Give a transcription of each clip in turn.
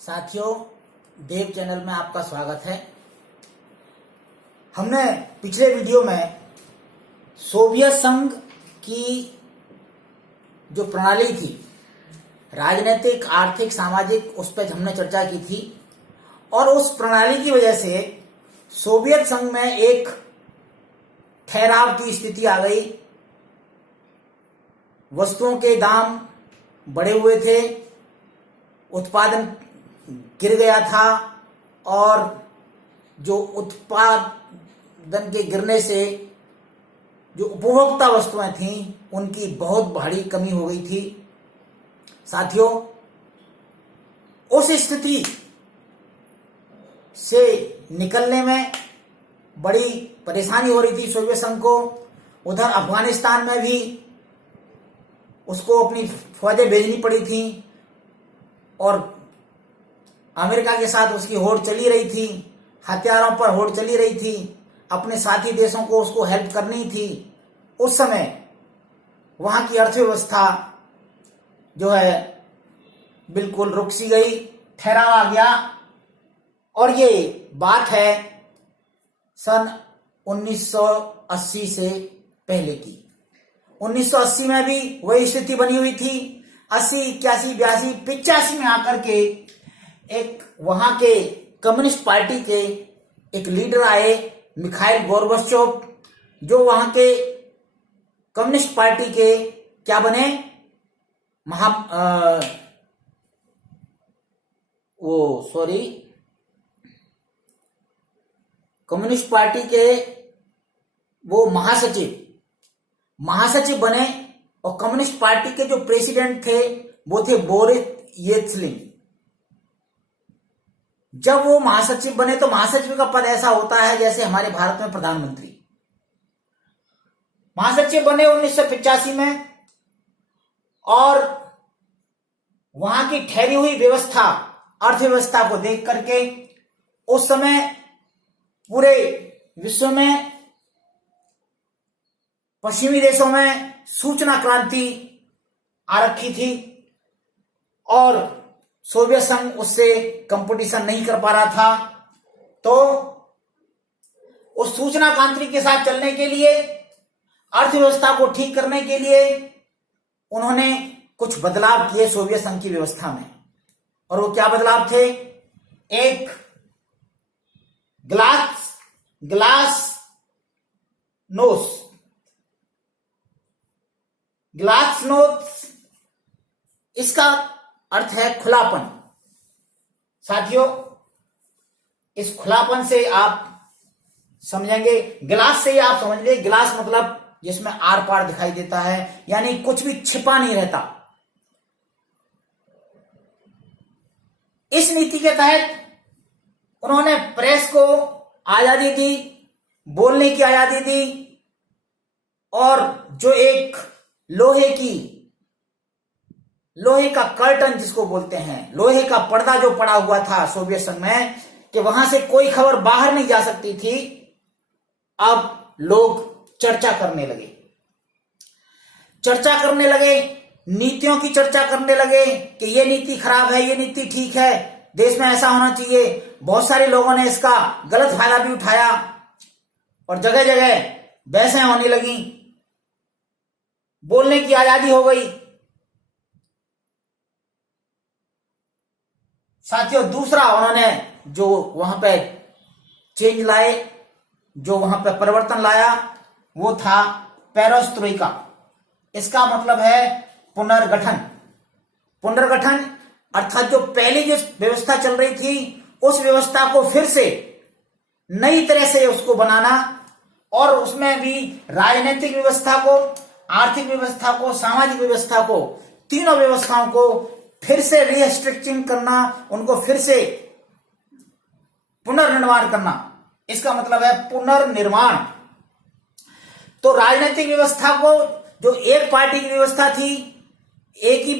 साथियों, देव चैनल में आपका स्वागत है। हमने पिछले वीडियो में सोवियत संघ की जो प्रणाली थी, राजनीतिक, आर्थिक, सामाजिक, उस पर हमने चर्चा की थी और उस प्रणाली की वजह से सोवियत संघ में एक ठहराव की स्थिति आ गई। वस्तुओं के दाम बढ़े हुए थे, उत्पादन गिर गया था और जो उत्पादन के गिरने से जो उपभोक्ता वस्तुएं थीं उनकी बहुत भारी कमी हो गई थी। साथियों, उस स्थिति से निकलने में बड़ी परेशानी हो रही थी सोवियत संघ को। उधर अफगानिस्तान में भी उसको अपनी फौजें भेजनी पड़ी थी और अमेरिका के साथ उसकी होड़ चली रही थी, हथियारों पर होड़ चली रही थी, अपने साथी देशों को उसको हेल्प करनी थी। उस समय वहां की अर्थव्यवस्था जो है बिल्कुल रुक सी गई, ठहराव आ गया। और ये बात है सन 1980 से पहले की। 1980 में भी वही स्थिति बनी हुई थी। 80, 81, 82, 85 में आकर के एक वहां के कम्युनिस्ट पार्टी के एक लीडर आए, मिखाइल गोर्बाचोव, जो वहां के कम्युनिस्ट पार्टी के क्या बने, कम्युनिस्ट पार्टी के वो महासचिव बने। और कम्युनिस्ट पार्टी के जो प्रेसिडेंट थे वो थे बोरिस येल्त्सिन। जब वो महासचिव बने तो महासचिव का पद ऐसा होता है जैसे हमारे भारत में प्रधानमंत्री। महासचिव बने 1985 में और वहां की ठहरी हुई व्यवस्था, अर्थव्यवस्था को देख करके उस समय पूरे विश्व में, पश्चिमी देशों में सूचना क्रांति आ रखी थी और सोवियत संघ उससे कंपटीशन नहीं कर पा रहा था। तो उस सूचना क्रांति के साथ चलने के लिए, अर्थव्यवस्था को ठीक करने के लिए उन्होंने कुछ बदलाव किए सोवियत संघ की व्यवस्था में। और वो क्या बदलाव थे? एक ग्लासनोस्ट, इसका अर्थ है खुलापन। साथियों, इस खुलापन से आप समझेंगे, गिलास से ही आप समझ लीजिए, गिलास मतलब जिसमें आर पार दिखाई देता है, यानी कुछ भी छिपा नहीं रहता। इस नीति के तहत उन्होंने प्रेस को आजादी दी, बोलने की आजादी दी और जो एक लोहे का कर्टन जिसको बोलते हैं, लोहे का पर्दा जो पड़ा हुआ था सोवियत संघ में कि वहां से कोई खबर बाहर नहीं जा सकती थी, अब लोग चर्चा करने लगे, नीतियों की चर्चा करने लगे कि ये नीति खराब है, ये नीति ठीक है, देश में ऐसा होना चाहिए। बहुत सारे लोगों ने इसका गलत फायदा भी उठाया और जगह जगह बहसें होने लगी, बोलने की आजादी हो गई। साथियों, दूसरा उन्होंने जो वहां पे चेंज लाए, जो वहां पे परिवर्तन लाया, वो था पेरेस्ट्रोइका। इसका मतलब है पुनर्गठन अर्थात जो पहले जिस व्यवस्था चल रही थी उस व्यवस्था को फिर से नई तरह से उसको बनाना और उसमें भी राजनीतिक व्यवस्था को, आर्थिक व्यवस्था को, सामाजिक व्यवस्था को, तीनों व्यवस्थाओं को फिर से रीस्ट्रक्चरिंग करना, उनको फिर से पुनर्निर्माण करना। इसका मतलब है पुनर्निर्माण। तो राजनीतिक व्यवस्था को, जो एक पार्टी की व्यवस्था थी, एक ही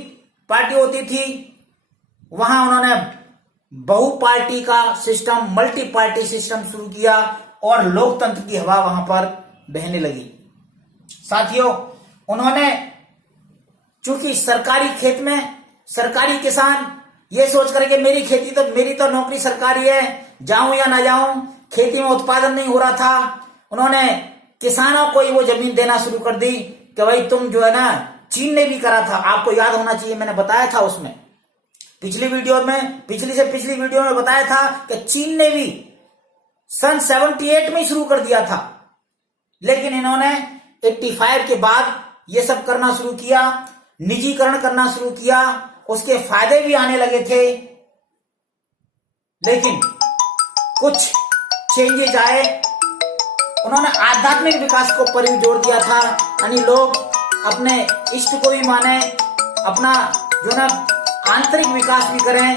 पार्टी होती थी, वहां उन्होंने बहुपार्टी का सिस्टम, मल्टी पार्टी सिस्टम शुरू किया और लोकतंत्र की हवा वहां पर बहने लगी। साथियों, उन्होंने चूंकि सरकारी खेत में सरकारी किसान ये सोच करके मेरी तो नौकरी सरकारी है, जाऊं या ना जाऊं, खेती में उत्पादन नहीं हो रहा था। उन्होंने किसानों को ही वो जमीन देना शुरू कर दी कि भाई तुम जो है ना, चीन ने भी करा था, आपको याद होना चाहिए, मैंने बताया था उसमें पिछली से पिछली वीडियो में बताया था कि चीन ने भी सन 78 में ही शुरू कर दिया था, लेकिन इन्होंने 85 के बाद ये सब करना शुरू किया, निजीकरण करना शुरू किया, उसके फायदे भी आने लगे थे, लेकिन कुछ चेंजेज आए। उन्होंने आध्यात्मिक विकास को पर भी जोर दिया था, यानी लोग अपने इष्ट को भी माने, अपना जो ना आंतरिक विकास भी करें,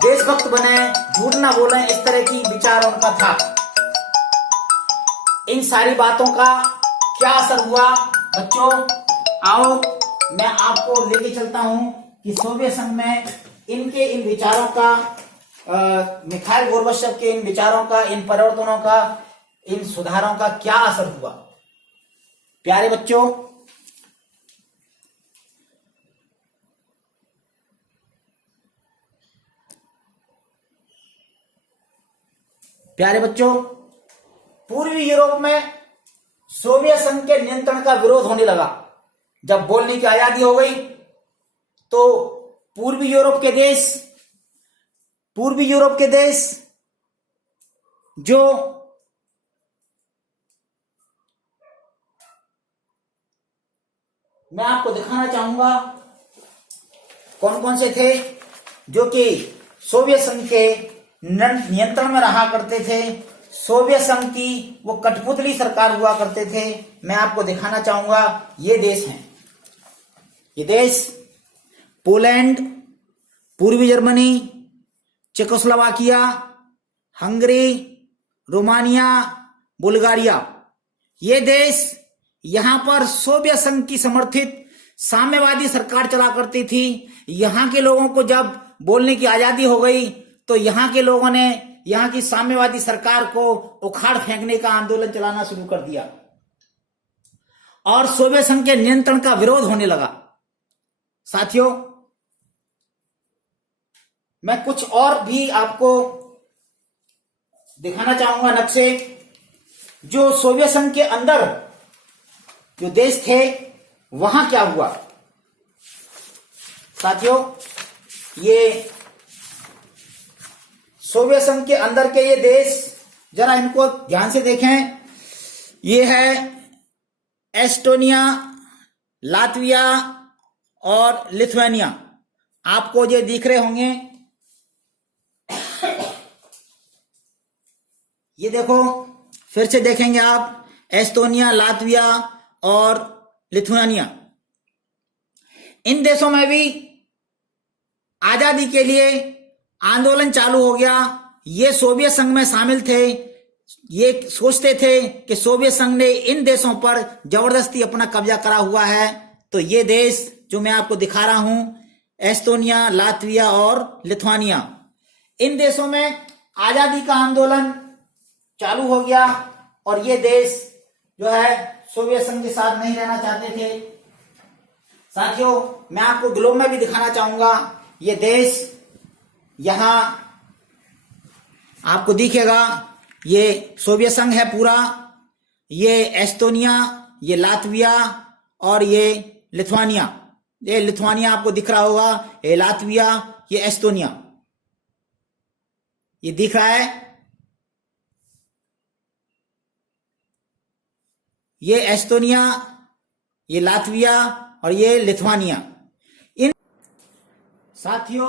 देशभक्त बने, झूठ ना बोलें, इस तरह की विचार उनका था। इन सारी बातों का क्या असर हुआ बच्चों, आओ मैं आपको लेके चलता हूं कि सोवियत संघ में इनके इन विचारों का, मिखाइल गोर्बाचेव के इन विचारों का, इन परिवर्तनों का, इन सुधारों का क्या असर हुआ। प्यारे बच्चों, पूर्वी यूरोप में सोवियत संघ के नियंत्रण का विरोध होने लगा। जब बोलने की आजादी हो गई तो पूर्वी यूरोप के देश जो मैं आपको दिखाना चाहूंगा कौन कौन से थे जो कि सोवियत संघ के नियंत्रण में रहा करते थे, सोवियत संघ की वो कठपुतली सरकार हुआ करते थे। मैं आपको दिखाना चाहूंगा, ये देश हैं, ये देश पोलैंड, पूर्वी Germany, Czechoslovakia, Hungary, Romania, Bulgaria, ये देश यहां पर सोवियत संघ की समर्थित साम्यवादी सरकार चला करती थी। यहां के लोगों को जब बोलने की आजादी हो गई तो यहां के लोगों ने यहां की साम्यवादी सरकार को उखाड़ फेंकने का आंदोलन चलाना शुरू कर दिया और सोवियत संघ के नियंत्रण का विरोध होने लगा। साथियों, मैं कुछ और भी आपको दिखाना चाहूंगा नक्शे, जो सोवियत संघ के अंदर जो देश थे वहां क्या हुआ। साथियों, ये सोवियत संघ के अंदर के ये देश, जरा इनको ध्यान से देखें। ये है एस्टोनिया, लातविया और लिथुआनिया, आपको ये दिख रहे होंगे। ये देखो, फिर से देखेंगे आप, एस्टोनिया, लातविया और लिथुआनिया। इन देशों में भी आजादी के लिए आंदोलन चालू हो गया। ये सोवियत संघ में शामिल थे, ये सोचते थे कि सोवियत संघ ने इन देशों पर जबरदस्ती अपना कब्जा करा हुआ है। तो ये देश जो मैं आपको दिखा रहा हूं, एस्टोनिया, लातविया और लिथुआनिया, इन देशों में आजादी का आंदोलन चालू हो गया और ये देश जो है सोवियत संघ के साथ नहीं रहना चाहते थे। साथियों, मैं आपको ग्लोब में भी दिखाना चाहूंगा। ये देश यहां आपको दिखेगा, ये सोवियत संघ है पूरा, ये एस्टोनिया, ये लातविया और ये लिथुआनिया। ये लिथुआनिया आपको दिख रहा होगा, ये लातविया, ये एस्टोनिया, ये दिख रहा है। ये एस्टोनिया, ये लातविया और ये लिथुआनिया। इन साथियों,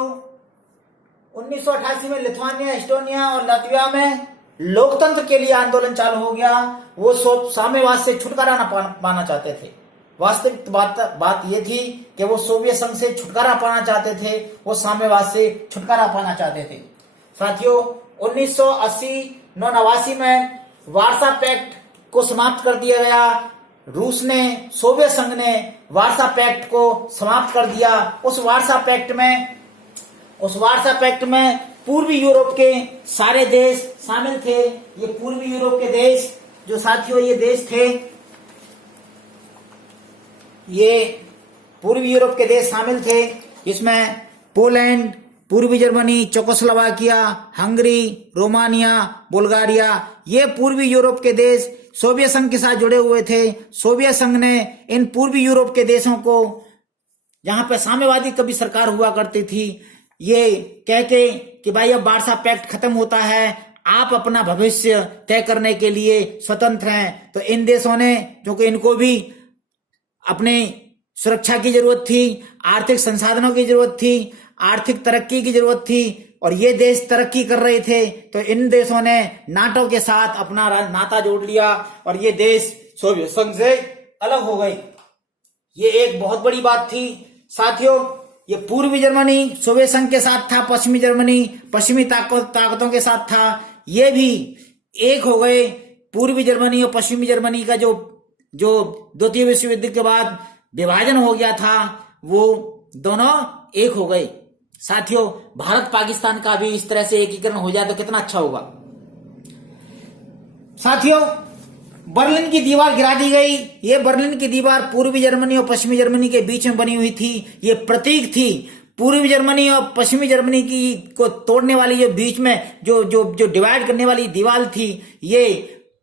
1988 में लिथुआनिया, एस्टोनिया और लातविया में लोकतंत्र के लिए आंदोलन चालू हो गया। वो साम्यवाद से छुटकारा पाना चाहते थे। वास्तविक बात ये थी कि वो सोवियत संघ से छुटकारा पाना चाहते थे, वो साम्यवाद से छुटकारा पाना चाहते थे। साथियों, 1989 में वार्सा पैक्ट को समाप्त कर दिया गया। रूस ने, सोवियत संघ ने वार्सा पैक्ट को समाप्त कर दिया। उस वार्सा पैक्ट में पूर्वी यूरोप के सारे देश शामिल थे। ये पूर्वी यूरोप के देश जो साथियों ये देश थे, ये पूर्वी यूरोप के देश शामिल थे, इसमें पोलैंड, पूर्वी Germany, Czechoslovakia, Hungary, Romania, Bulgaria, ये पूर्वी यूरोप के देश सोवियत संघ के साथ जुड़े हुए थे। सोवियत संघ ने इन पूर्वी यूरोप के देशों को, जहां पे साम्यवादी कभी सरकार हुआ करती थी, ये कह के कि भाई अब वार्सा पैक्ट खत्म होता है, आप अपना भविष्य तय करने के लिए स्वतंत्र हैं। तो इन देशों ने, जो कि इनको भी अपने सुरक्षा की जरूरत थी, आर्थिक संसाधनों की जरूरत थी, आर्थिक तरक्की की जरूरत थी, और ये देश तरक्की कर रहे थे, तो इन देशों ने नाटो के साथ अपना नाता जोड़ लिया और ये देश सोवियत संघ से अलग हो गए। ये एक बहुत बड़ी बात थी साथियों। ये पूर्वी जर्मनी सोवियत संघ के साथ था, पश्चिमी जर्मनी पश्चिमी ताकतों के साथ था, ये भी एक हो गए। पूर्वी जर्मनी और पश्चिमी जर्मनी का जो द्वितीय विश्व युद्ध के बाद विभाजन हो गया था, वो दोनों एक हो गए। साथियों, भारत पाकिस्तान का भी इस तरह से एकीकरण हो जाए तो कितना अच्छा होगा। साथियों, बर्लिन की दीवार गिरा दी गई। ये बर्लिन की दीवार पूर्वी जर्मनी और पश्चिमी जर्मनी के बीच में बनी हुई थी। ये प्रतीक थी पूर्वी जर्मनी और पश्चिमी जर्मनी की को तोड़ने वाली, जो बीच में जो डिवाइड करने वाली दीवार थी, ये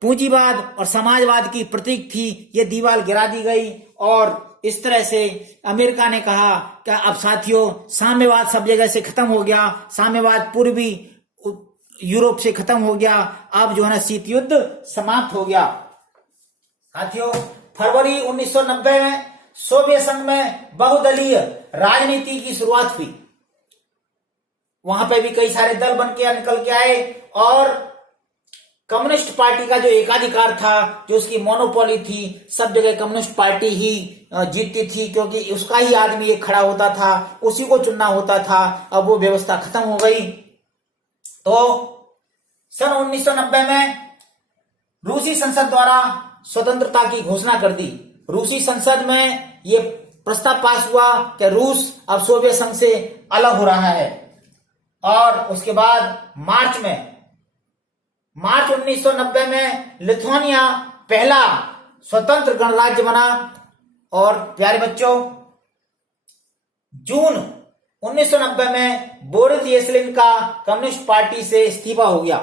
पूंजीवाद और समाजवाद की प्रतीक थी। ये दीवार गिरा दी गई और इस तरह से अमेरिका ने कहा कि अब साथियों, साम्यवाद सब जगह से खत्म हो गया, साम्यवाद पूर्वी यूरोप से खत्म हो गया, अब जो है ना शीत युद्ध समाप्त हो गया। साथियों, फरवरी 1990 में सोवियत संघ में बहुदलीय राजनीति की शुरुआत हुई। वहां पे भी कई सारे दल बन के निकल के आए और कम्युनिस्ट पार्टी का जो एकाधिकार था, जो उसकी मोनोपोली थी, सब जगह कम्युनिस्ट पार्टी ही जीतती थी, क्योंकि उसका ही आदमी एक खड़ा होता था, उसी को चुनना होता था। अब वो व्यवस्था खत्म हो गई। तो सन 1990 में रूसी संसद द्वारा स्वतंत्रता की घोषणा कर दी। रूसी संसद में ये प्रस्ताव पास हुआ कि रूस अब सोवियत संघ से अलग हो रहा है। और उसके बाद मार्च 1990 में लिथुआनिया पहला स्वतंत्र गणराज्य बना। और प्यारे बच्चों, जून 1990 में बोरिस येल्त्सिन का कम्युनिस्ट पार्टी से इस्तीफा हो गया।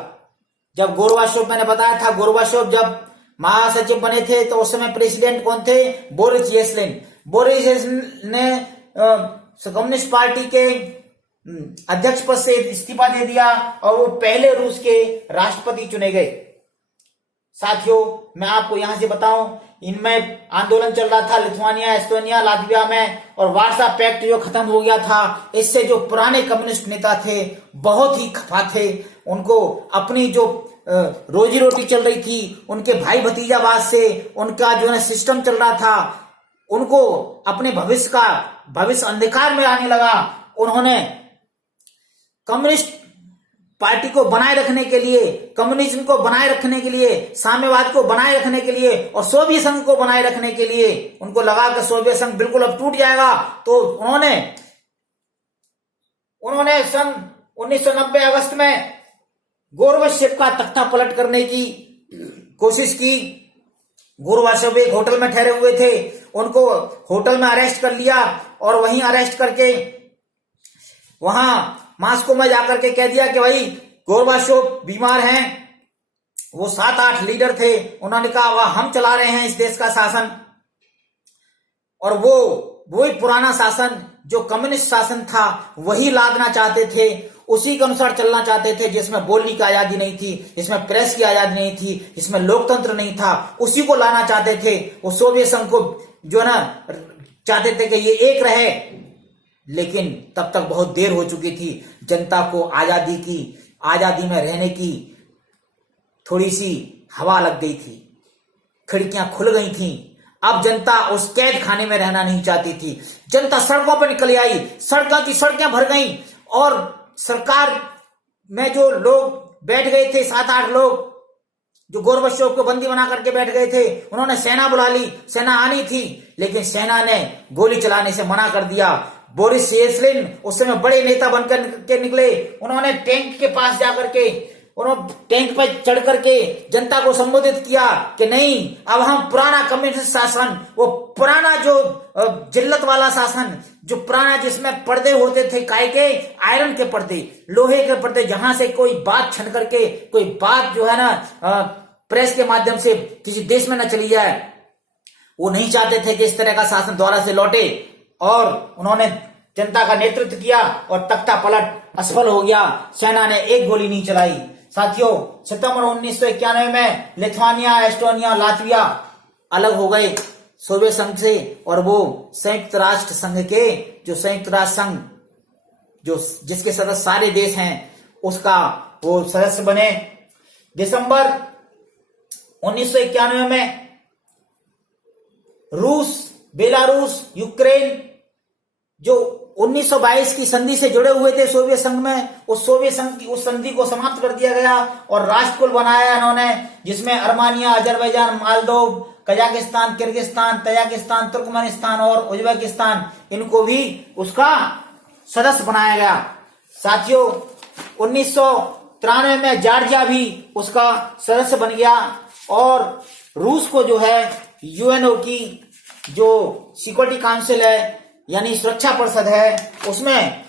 जब गोरबाचोव, मैंने बताया था, गोरबाचोव जब महासचिव बने थे तो उस समय प्रेसिडेंट कौन थे? Boris Yeltsin. बोरिस येल्त्सिन ने कम्युनिस्ट पार्टी के अध्यक्ष पद से इस्तीफा दे दिया और वो पहले रूस के राष्ट्रपति चुने गए। साथियों, मैं आपको यहां से बताऊं, इनमें आंदोलन चल रहा था लिथुआनिया, एस्टोनिया, लातविया में, और वार्सा पैक्ट जो खत्म हो गया था, इससे जो पुराने कम्युनिस्ट नेता थे बहुत ही खफा थे। उनको अपनी जो रोजी रोटी चल रही थी, उनके भाई भतीजावाद से उनका जो है सिस्टम चल रहा था, उनको अपने भविष्य अंधकार में आने लगा। उन्होंने कम्युनिस्ट पार्टी को बनाए रखने के लिए, कम्युनिज्म को बनाए रखने के लिए, साम्यवाद को बनाए रखने के लिए और सोवियत संघ को बनाए रखने के लिए उनको लगा कि सोवियत संघ बिल्कुल अब टूट जाएगा। तो उन्होंने सन 1990 अगस्त में गोरबाचोव का तख्ता पलट करने की कोशिश की। गोरबाचोव एक होटल में ठहरे हुए थे, उनको होटल में अरेस्ट कर लिया और वहीं अरेस्ट करके वहां मास्को में जाकर के कह दिया कि भाई गोरबाचोव बीमार हैं। वो 7-8 लीडर थे, उन्होंने कहा वह हम चला रहे हैं इस देश का शासन, और वही पुराना शासन जो कम्युनिस्ट शासन था वही लादना चाहते थे, उसी के अनुसार चलना चाहते थे, जिसमें बोलने की आजादी नहीं थी, जिसमें प्रेस की आजादी नहीं थी, जिसमें लोकतंत्र नहीं था, उसी को लाना चाहते थे। वो सोवियत संघ को जो ना चाहते थे कि ये एक रहे, लेकिन तब तक बहुत देर हो चुकी थी। जनता को आजादी में रहने की थोड़ी सी हवा लग गई थी, खिड़कियां खुल गई थीं। अब जनता उस कैद खाने में रहना नहीं चाहती थी। जनता सड़कों पर निकल आई, सड़कें भर गईं और सरकार में जो लोग बैठ गए थे, 7-8 लोग जो गोरबाचोव को बंदी बना करके बैठ गए थे, उन्होंने सेना बुला ली। सेना आनी थी, लेकिन सेना ने गोली चलाने से मना कर दिया। बोरिस येल्त्सिन उस समय बड़े नेता बनकर के निकले, उन्होंने टैंक के पास जाकर के उन्होंने टैंक पर चढ़ करके जनता को संबोधित किया कि नहीं, अब हम पुराना कम्युनिस्ट शासन, वो पुराना जो जिल्लत वाला शासन, जो पुराना जिसमें पर्दे होते थे, काय के आयरन के पर्दे, लोहे के पर्दे, जहां से कोई बात छन करके, कोई बात जो है ना प्रेस के माध्यम से किसी देश में न चली जाए, वो नहीं चाहते थे कि इस तरह का शासन दोबारा से लौटे। और उन्होंने जनता का नेतृत्व किया और तख्ता पलट असफल हो गया। सेना ने एक गोली नहीं चलाई। साथियों, सितंबर 1991 में लिथुआनिया, एस्टोनिया, लातविया अलग हो गए सोवियत संघ से, और वो संयुक्त राष्ट्र संघ के, जो संयुक्त राष्ट्र संघ जो जिसके सदस्य सारे देश हैं, उसका वो सदस्य बने। दिसंबर 1991 में रूस, बेलारूस, यूक्रेन जो 1922 की संधि से जुड़े हुए थे सोवियत संघ में, उस सोवियत संघ की उस संधि को समाप्त कर दिया गया और राष्ट्रकुल बनाया इन्होंने, जिसमें Armenia, Azerbaijan, Maldives, Kazakhstan, Kyrgyzstan, Tajikistan, Turkmenistan और उज्बेकिस्तान, इनको भी उसका सदस्य बनाया गया। साथियों, 1993 में जॉर्जिया भी उसका सदस्य बन गया और रूस को जो है यूएनओ की जो सिक्योरिटी काउंसिल है, यानी सुरक्षा परिषद है, उसमें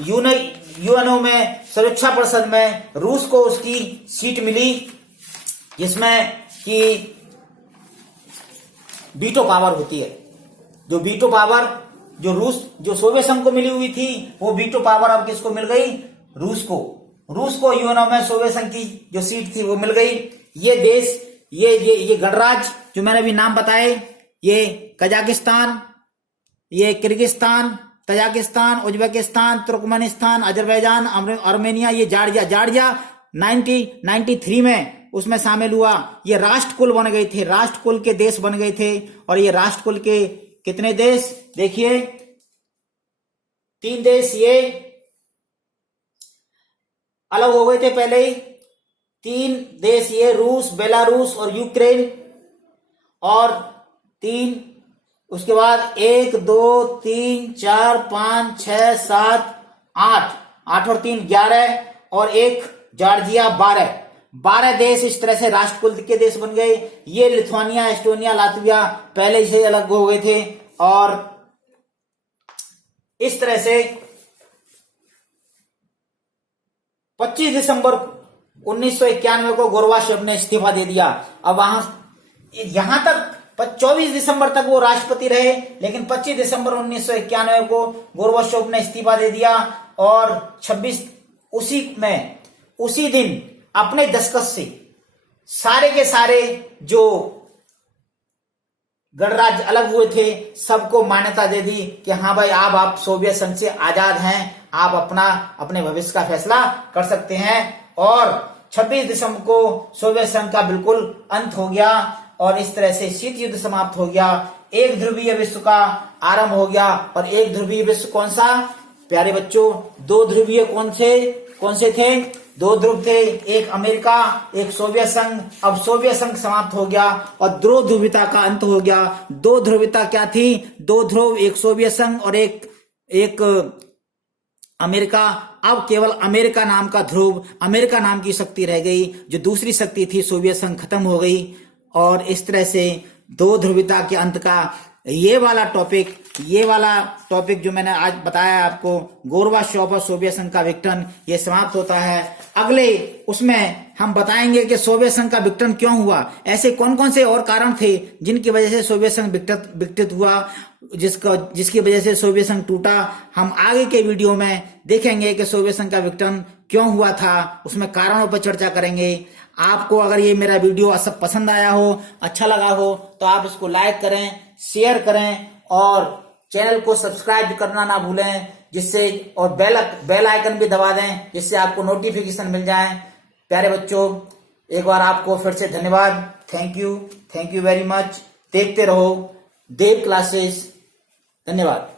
यूएनओ में सुरक्षा परिषद में रूस को उसकी सीट मिली, जिसमें कि वीटो पावर होती है। जो वीटो पावर जो सोवियत संघ को मिली हुई थी, वो वीटो पावर अब किसको मिल गई? रूस को यूएनओ में सोवियत संघ की जो सीट थी वो मिल गई। ये देश, ये गणराज्य जो मैंने अभी नाम बताए, ये कजाकिस्तान, ये Kyrgyzstan, Tajikistan, Uzbekistan, Turkmenistan, Azerbaijan, Armenia, ये जॉर्जिया 1993 में उसमें शामिल हुआ। ये राष्ट्रकुल बन गए थे, राष्ट्रकुल के देश बन गए थे। और ये राष्ट्रकुल के कितने देश देखिए, 3 देश ये अलग हो गए थे पहले ही। 3 देश ये रूस, बेलारूस और यूक्रेन, और 3 उसके बाद 1 2 3 4 5 6 7 8 और 3 11 और 1 जॉर्जिया 12 देश इस तरह से राष्ट्रकुल के देश बन गए। ये लिथुआनिया, एस्टोनिया, लातविया पहले से अलग हो गए थे। और इस तरह से 25 दिसंबर 1991 को गोर्बाचेव ने इस्तीफा दे दिया। अब यहां तक 24 दिसंबर तक वो राष्ट्रपति रहे, लेकिन 25 दिसंबर 1991 को गोर्बाचेव ने इस्तीफा दे दिया और 26 उसी दिन अपने दस्तखत से सारे के सारे जो गणराज्य अलग हुए थे सबको मान्यता दे दी कि हाँ भाई, आप सोवियत संघ से आजाद हैं, आप अपने भविष्य का फैसला कर सकते हैं। और 26 दिसंबर को सोवियत संघ का बिल्कुल अंत हो गया और इस तरह से शीत युद्ध समाप्त हो गया। एक ध्रुवीय विश्व का आरंभ हो गया। और एक ध्रुवीय विश्व कौन सा प्यारे बच्चों? 2 ध्रुवीय कौन से थे? 2 ध्रुव थे, एक अमेरिका, एक सोवियत संघ। अब सोवियत संघ समाप्त हो गया और 2 ध्रुवीयता का अंत हो गया। 2 ध्रुवीयता क्या थी? 2 ध्रुव, एक सोवियत संघ और एक अमेरिका। अब केवल अमेरिका नाम का ध्रुव, अमेरिका नाम की शक्ति रह गई। जो दूसरी शक्ति थी सोवियत संघ खत्म हो गई। और इस तरह से 2 ध्रुवीयता के अंत का ये वाला टॉपिक जो मैंने आज बताया आपको, गोर्बाचेव और सोवियत संघ का विघटन, ये समाप्त होता है। अगले उसमें हम बताएंगे कि सोवियत संघ का विघटन क्यों हुआ, ऐसे कौन कौन से और कारण थे जिनकी वजह से सोवियत संघ विघटित हुआ, जिसकी वजह से सोवियत संघ टूटा। हम आगे के वीडियो में देखेंगे कि सोवियत संघ का विघटन क्यों हुआ था, उसमें कारणों पर चर्चा करेंगे। आपको अगर ये मेरा वीडियो सब पसंद आया हो, अच्छा लगा हो, तो आप इसको लाइक करें, शेयर करें और चैनल को सब्सक्राइब करना ना भूलें, जिससे और बेल आइकन भी दबा दें, जिससे आपको नोटिफिकेशन मिल जाए। प्यारे बच्चों, एक बार आपको फिर से धन्यवाद। Thank you very much. देखते रहो देव क्लासेस। धन्यवाद।